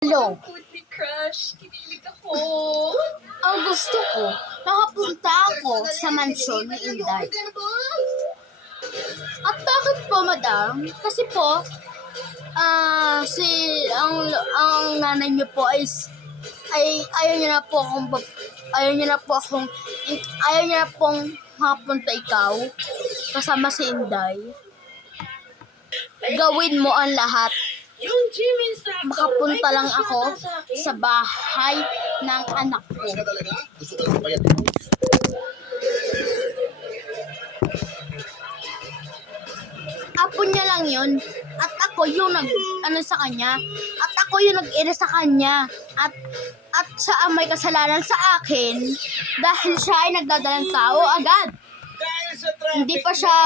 Hello. Ni crush, kinilig ako. Ang gusto ko, nakapunta ako sa mansyon ni Inday. At bakit po, madam? Kasi po, ang nanay niyo po ay ayaw niya na po akong ayaw niya na pong makapunta ikaw kasama si Inday. Gawin mo ang lahat. Yung gym instructor, Makapunta lang ako sa bahay ng anak ko. Apo niya lang yun. At ako yung sa kanya. At ako yung nag-ira sa kanya. At siya ang may kasalanan sa akin dahil siya ay nagdadalang tao agad. Hindi pa siya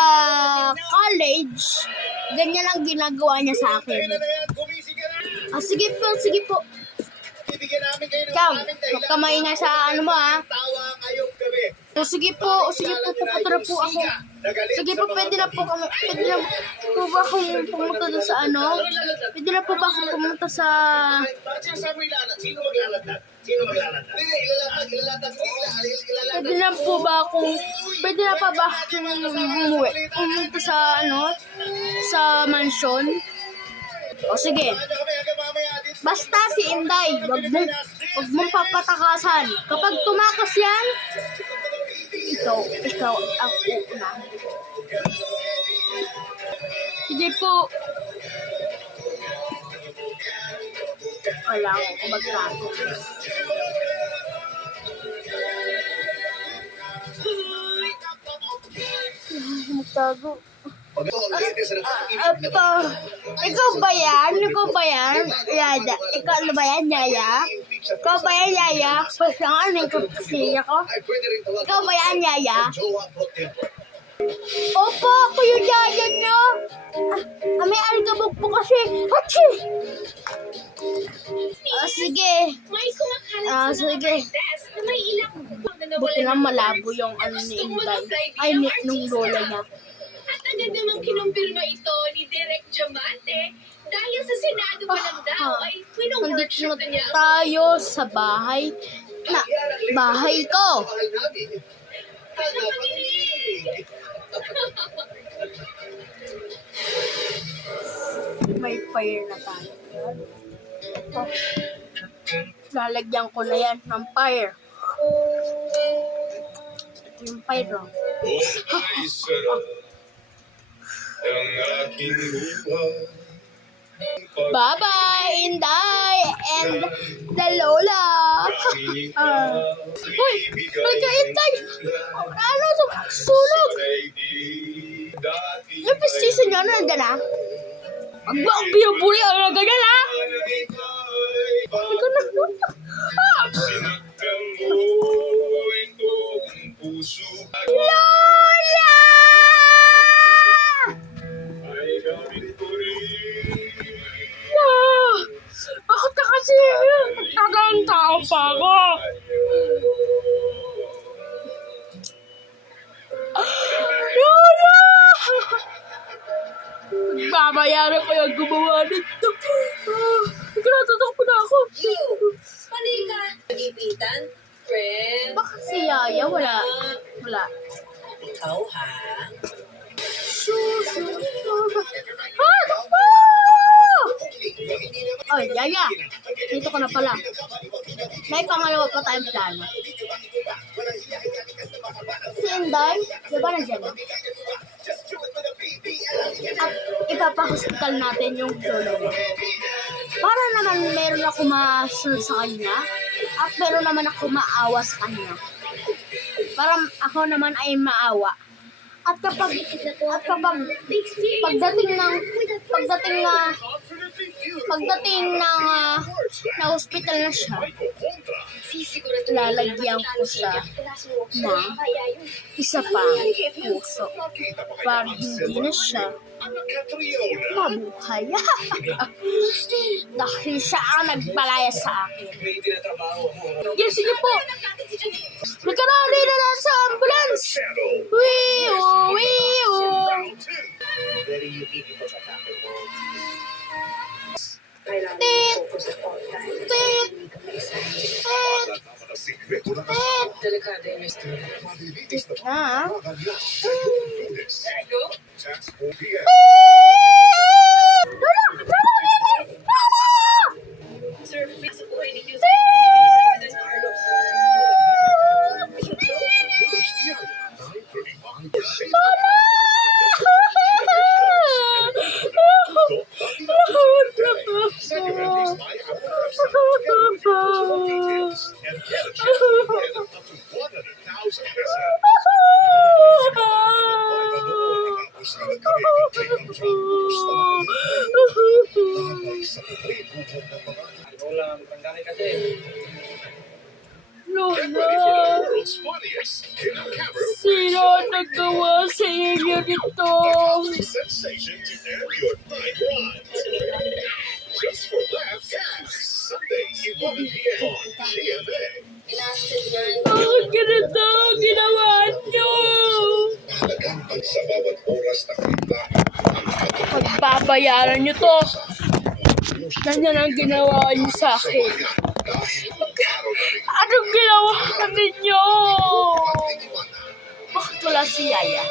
college. Ganyan ang ginagawa niya sa akin. Sige po. Ikaw, huwag ka maingay sa mo Sige po, pupunta na po ako. Sige po, pwede na po ba akong pumunta dun sa Pwede na po ba akong pumunta sa... Pwede na pa ba akong umuwi? Pumunta sa sa mansyon? O sige. Basta si Inday, wag mong papatakasan. Kapag tumakas yan, ikaw ang una. Sige po. Wala akong magtago. Magtago. Ikaw ba yan? Yaya? Ikaw ba yan, Yaya? Ikaw ba yan, Yaya? Pasangan ng kapasiya ko? Ikaw ba yan, Yaya? Opo, ako yung Yaya niyo. May alikabog po kasi. Hachi! Sige. May kumakalat sa sige. desk na may ilang Buti lang malabo yung ni Inday. Ay, nung lola niya. At agad namang kinumpirma ito ni Direk Diamante dahil sa Senado pa lang daw ay Nandito wino-workshop na niya tayo sa bahay ko. May fire na tayo. Lalagyan ko na yan ng fire. Ito yung fire. Bye-bye, Inday and the Lola. Hoy, Inday! Sunog! Yung pistisa niyo, nandiyan na? Ang binubuli ang ganyan, ha? Lola! Bakit ka kasi nagtagang tao pa ako? Lola! Babayaran ko yung gumawa nito. Nagkatatak na ako. Panay ka. Nagipitan, friend. Bakit si Yaya? Wala. Ikaw, ha? Oh, Yaya. Dito ko na pala. May pangalawa pa tayong plano. Si Inday, di ba nandiyan na? At ipapahospital natin yung lolo niya. Para naman meron ako masunod sa kanya at meron naman ako maawa sa kanya. Para ako naman ay maawa. At pagdating na hospital na siya, lalagyan ko siya ng isa pang puso para hindi na siya mabuhay. Dahil siya ang nagbalaya sa akin. Yes, sige po. Magkarali na lang sa ambulance. Kailangan Tit! focus at all times. Tit! Hindi ka mag-isa. Tit! Delikado yung istorya. Na? Sir, sa buhay ninyo sa President Carlos. Lola, sino ang naggawa sa inyo nito? Sensation to end your night ride. Just for laughs, Sundays, 11 p.m. on GMA. Bakit ganito ang ginawa niyo? Nagambag sa bawat oras na kita. Pagbabayaran niyo to. Ganyan ang ginawa niyo sa akin. Dahil ang araw na rin Anong ginawa ninyo? Bakit wala si Yaya?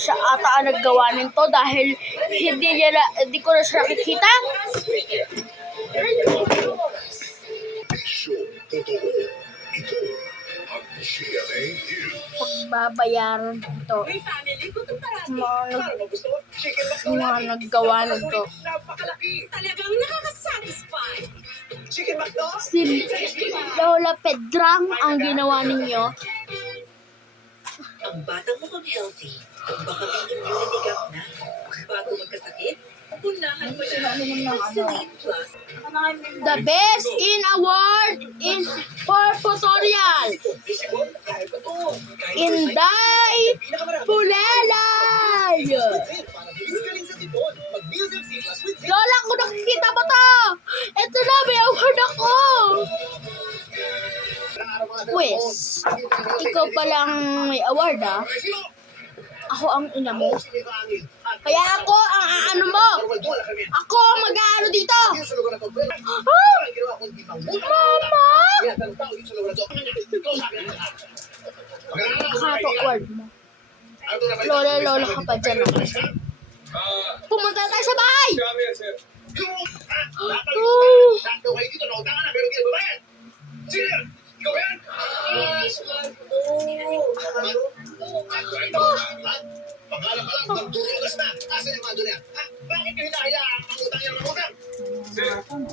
Siya ata ang naggawa nito dahil hindi ko na siya nakikita. sure totoo. Ito ang GMA News. Pagbabayaran ito. May family ko ito parati. Mga naggawa nito. Talagang nakakasatisfy. Si Lola Pedrang ang ginawa ninyo. Ang batang mukhang healthy, baka may immunity gap na. Bago magkasakit, punahan mo siya ng Selene Plus. The best in award in for tutorial. Inday Pulalay. Lola, kung nakikita mo to, ito na, may award ako. Pwes, ikaw palang may award ah. Ako ang ina mo. Kaya ako ang ano mo. Ako ang mag-aano dito. Ah! Mama! Kato award mo. Lola ka pa dyan ako. Pumunta tayo sa bahay! Oh.